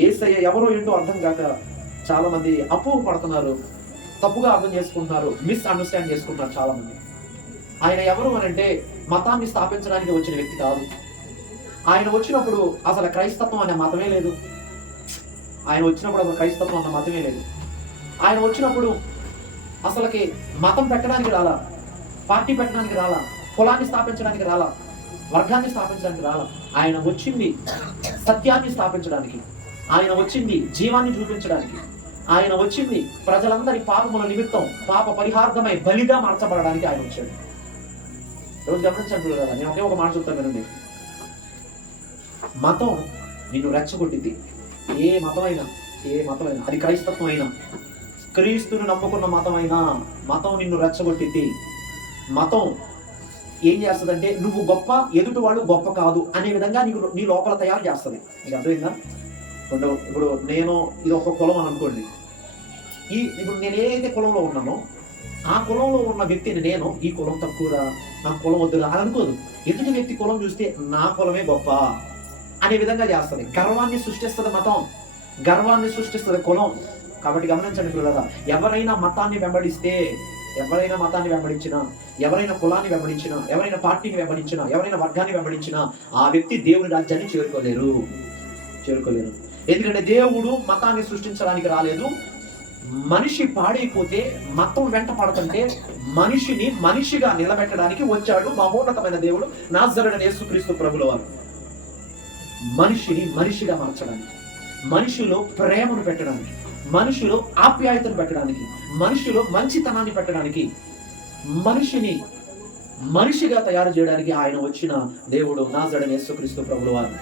యేసయ్య ఎవరో ఏంటో అర్థం కాక చాలా మంది అపోహ పడుతున్నారు, తప్పుగా అర్థం చేసుకుంటున్నారు, మిస్అండర్స్టాండ్ చేసుకుంటున్నారు చాలా మంది. ఆయన ఎవరు అనంటే మతాన్ని స్థాపించడానికి వచ్చిన వ్యక్తి కాదు. ఆయన వచ్చినప్పుడు అసలు క్రైస్తత్వం అనే మతమే లేదు. ఆయన వచ్చినప్పుడు అసలు క్రైస్తత్వం అన్న మతమే లేదు. ఆయన వచ్చినప్పుడు అసలుకి మతం పెట్టడానికి రాలా, పార్టీ పెట్టడానికి రాలా, కులాన్ని స్థాపించడానికి రాలా, వర్గాన్ని స్థాపించడానికి రాలా. ఆయన వచ్చింది సత్యాన్ని స్థాపించడానికి, ఆయన వచ్చింది జీవాన్ని చూపించడానికి, ఆయన వచ్చింది ప్రజలందరి పాపముల నిమిత్తం పాప పరిహార్థమై బలిగా మార్చబడడానికి ఆయన వచ్చాడు. రోజు గమనించండి కదా, నేను ఒకే ఒక మాట చెప్తాను వినండి. మతం నిన్ను రెచ్చగొట్టింది. ఏ మతమైనా అది క్రైస్తత్వం అయినా, క్రీస్తుని నమ్ముకున్న మతమైనా, మతం నిన్ను రెచ్చగొట్టింది. మతం ఏం చేస్తుందంటే నువ్వు గొప్ప, ఎదుటి వాళ్ళు గొప్ప కాదు అనే విధంగా నీ లోపల తయారు చేస్తుంది. నీకు అర్థమైందా? ఇప్పుడు నేను ఇది ఒక కులం అని అనుకోండి. ఇప్పుడు నేను ఏదైతే కులంలో ఉన్నానో ఆ కులంలో ఉన్న వ్యక్తిని నేను ఈ కులం తక్కువరా, నా కులం వద్దురా అని అనుకోదు. ఎదుటి వ్యక్తి కులం చూస్తే నా కులమే గొప్ప అనే విధంగా చేస్తుంది. గర్వాన్ని సృష్టిస్తుంది మతం, గర్వాన్ని సృష్టిస్తుంది కులం. కాబట్టి గమనించండి పిల్లరా, ఎవరైనా మతాన్ని వెంబడిస్తే, ఎవరైనా మతాన్ని వెంబడించినా, ఎవరైనా కులాన్ని వెంబడించినా, ఎవరైనా పార్టీని వెంబడించినా, ఎవరైనా వర్గాన్ని వెంబడించినా ఆ వ్యక్తి దేవుని రాజ్యాన్ని చేరుకోలేరు. ఎందుకంటే దేవుడు మతాన్ని సృష్టించడానికి రాలేదు. మనిషి పాడైపోతే మతం వెంట పడుతుంటే మనిషిని మనిషిగా నిలబెట్టడానికి వచ్చాడు మహోన్నతమైన దేవుడు నాజరేయుడైన యేసుక్రీస్తు ప్రభుల వారు. మనిషిని మనిషిగా మార్చడానికి, మనిషిలో ప్రేమను పెట్టడానికి, మనిషిలో ఆప్యాయతను పెట్టడానికి, మనిషిలో మంచితనాన్ని పెట్టడానికి, మనిషిని మనిషిగా తయారు చేయడానికి ఆయన వచ్చిన దేవుడు నాజరేయుడైన యేసుక్రీస్తు ప్రభుల వారు.